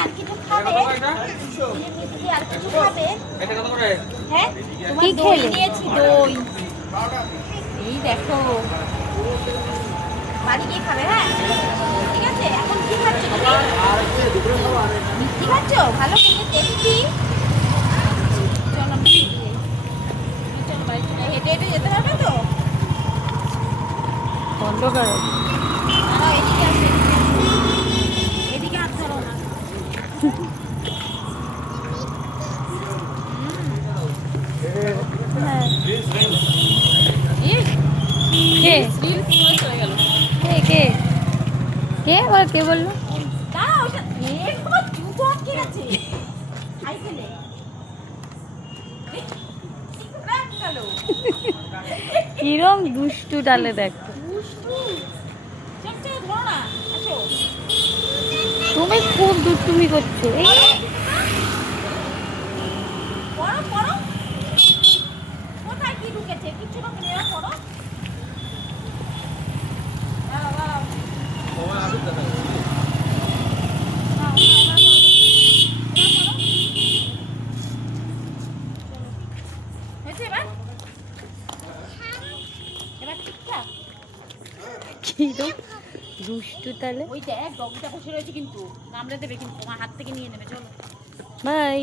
আর কিছু খাবে? মিষ্টি আর কিছু খাবে? হ্যাঁ, তোমার দই নিয়েছি, দই। এই দেখো, বাড়ি গিয়ে খাবে। হ্যাঁ ঠিক আছে। এখন কি খাচ্ছ তুমি? মিষ্টি খাচ্ছ? ভালো খেতে টেস্টি। চলো চলো বাড়ি চলে। হেঁটে হেঁটে যেতে পারবে তো? বন্ধ করো। এদিকে আসে, এদিকে হাত ধরো না। হ্যাঁ কে কে কে ওরা কে বললো? কিরম দুষ্টু ডালে দেখ। তুমি খুব দুষ্টুমি করছো। কোথায় কি ঢুকেছে? কিছু না, পড়ো। কিরম দুষ্টু তাহলে। ওই দেখ ডগটা বসে রয়েছে, কিন্তু কামড়ে দেবে, কিন্তু তোমার হাত থেকে নিয়ে নেবে। চলো বাই।